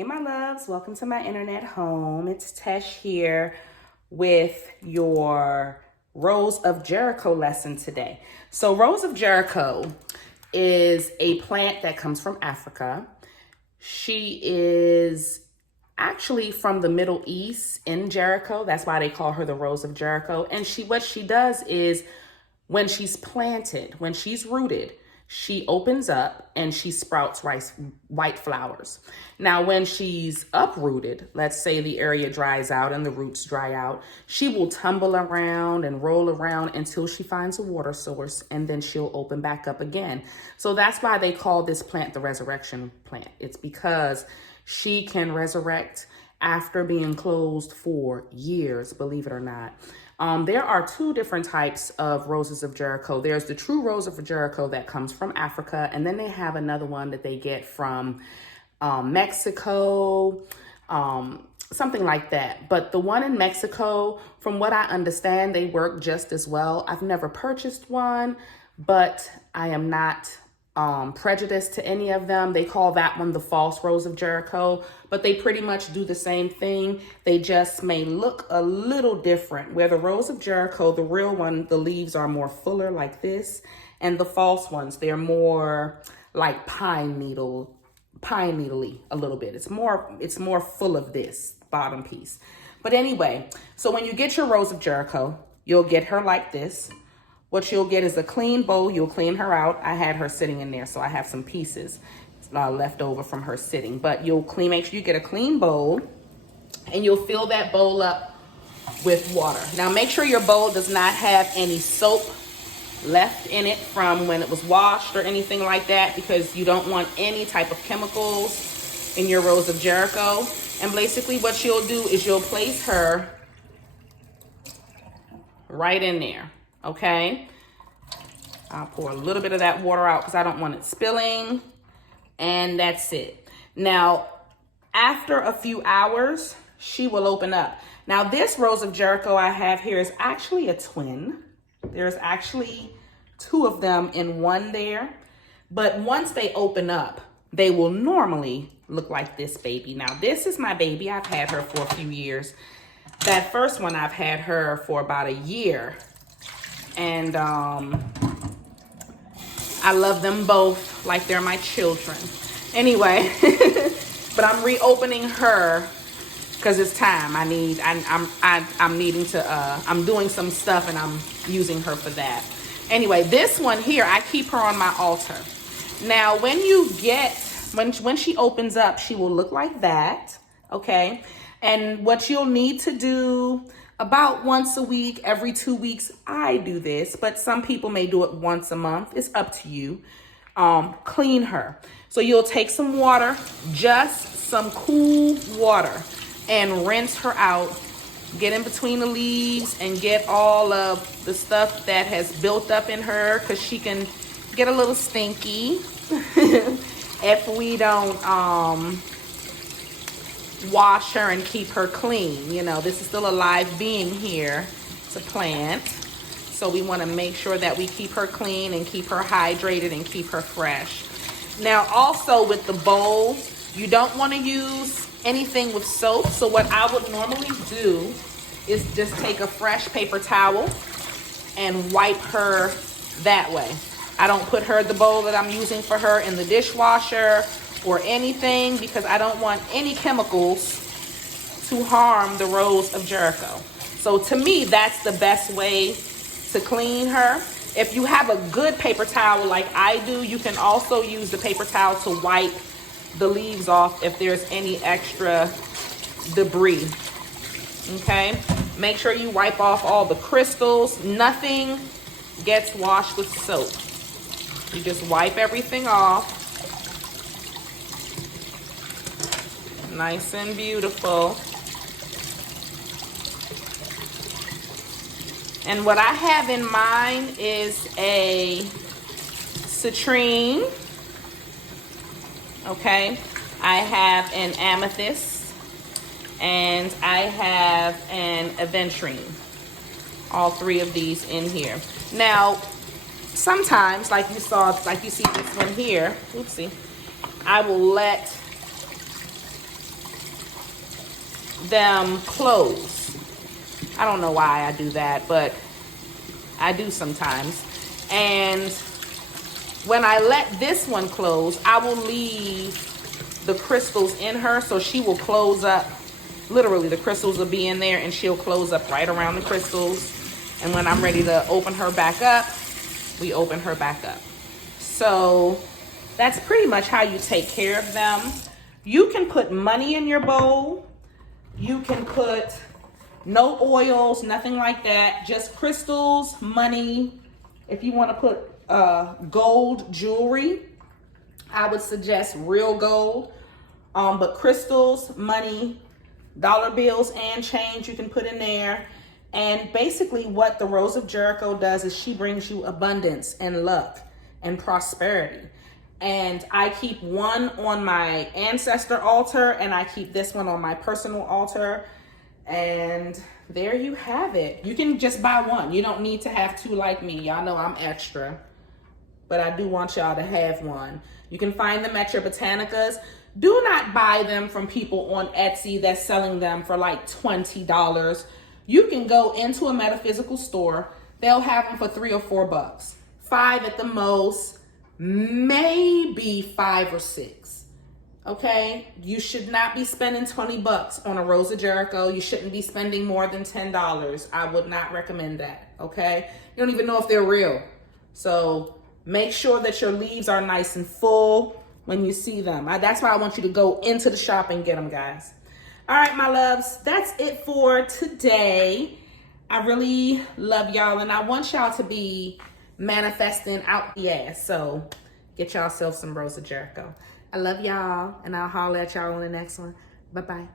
Hey my loves, welcome to my internet home. It's Tesh here with your Rose of Jericho lesson today. So Rose of Jericho is a plant that comes from Africa. She is actually from the Middle East in Jericho. That's why they call her the Rose of Jericho. And what she does is when she's planted, when she's rooted, she opens up and she sprouts white flowers. Now, when she's uprooted, let's say the area dries out and the roots dry out, she will tumble around and roll around until she finds a water source, and then she'll open back up again. So that's why they call this plant the resurrection plant. It's because she can resurrect after being closed for years, believe it or not. There are two different types of roses of Jericho. There's the true rose of Jericho that comes from Africa, and then they have another one that they get from Mexico, something like that. But the one in Mexico, from what I understand, they work just as well. I've never purchased one, but I am not prejudiced to any of them. They call that one the false rose of Jericho, but they pretty much do the same thing. They just may look a little different. Where the rose of Jericho, the real one, the leaves are more fuller like this, and the false ones, they're more like pine needly a little bit. It's more full of this bottom piece. But anyway, so when you get your rose of Jericho, you'll get her like this. What you'll get is a clean bowl. You'll clean her out. I had her sitting in there, so I have some pieces left over from her sitting. But you'll make sure you get a clean bowl, and you'll fill that bowl up with water. Now, make sure your bowl does not have any soap left in it from when it was washed or anything like that, because you don't want any type of chemicals in your Rose of Jericho. And basically what you'll do is you'll place her right in there. Okay, I'll pour a little bit of that water out because I don't want it spilling, and that's it. Now, after a few hours, she will open up. Now, this Rose of Jericho I have here is actually a twin. There's actually two of them in one there, but once they open up, they will normally look like this baby. Now, this is my baby. I've had her for a few years. That first one, I've had her for about a year. And I love them both like they're my children. Anyway, but I'm reopening her because it's time. I'm doing some stuff and I'm using her for that. Anyway, this one here, I keep her on my altar. Now, when she opens up, she will look like that. Okay. And what you'll need to do about once a week, every 2 weeks, I do this, but some people may do it once a month. It's up to you. Clean her. So you'll take some water, just some cool water, and rinse her out. Get in between the leaves and get all of the stuff that has built up in her, because she can get a little stinky if we don't wash her and keep her clean. You know, this is still a live being here. It's a plant. So we want to make sure that we keep her clean and keep her hydrated and keep her fresh. Now, also with the bowl, you don't want to use anything with soap. So what I would normally do is just take a fresh paper towel and wipe her that way. I don't put the bowl that I'm using for her in the dishwasher or anything, because I don't want any chemicals to harm the Rose of Jericho. So to me, that's the best way to clean her. If you have a good paper towel like I do, you can also use the paper towel to wipe the leaves off if there's any extra debris. Okay, make sure you wipe off all the crystals. Nothing gets washed with soap. You just wipe everything off. Nice and beautiful. And what I have in mind is a citrine. Okay, I have an amethyst and I have an aventurine. All three of these in here. Now, sometimes, like you see this one here, oopsie, I will let them close. I don't know why I do that, but I do sometimes. And when I let this one close, I will leave the crystals in her, so she will close up. Literally, the crystals will be in there and she'll close up right around the crystals. And when I'm ready to open her back up, we open her back up. So that's pretty much how you take care of them. You can put money in your bowl. You can put no oils, nothing like that. Just crystals, money. If you want to put gold jewelry, I would suggest real gold. But crystals, money, dollar bills, and change you can put in there. And basically what the Rose of Jericho does is she brings you abundance and luck and prosperity. And I keep one on my ancestor altar, and I keep this one on my personal altar. And there you have it. You can just buy one. You don't need to have two like me. Y'all know I'm extra, but I do want y'all to have one. You can find them at your botanicas. Do not buy them from people on Etsy that's selling them for like $20. You can go into a metaphysical store. They'll have them for $3 or $4. $5 at the most, maybe $5 or $6. Okay, you should not be spending $20 on a Rose of Jericho. You shouldn't be spending more than $10. I would not recommend that. Okay, you don't even know if they're real. So make sure that your leaves are nice and full when you see them. That's why I want you to go into the shop and get them, guys. All right, my loves, that's it for today. I really love y'all, and I want y'all to be manifesting out the ass. So get yourself some Rose of Jericho. I love y'all, and I'll holler at y'all on the next one. Bye-bye.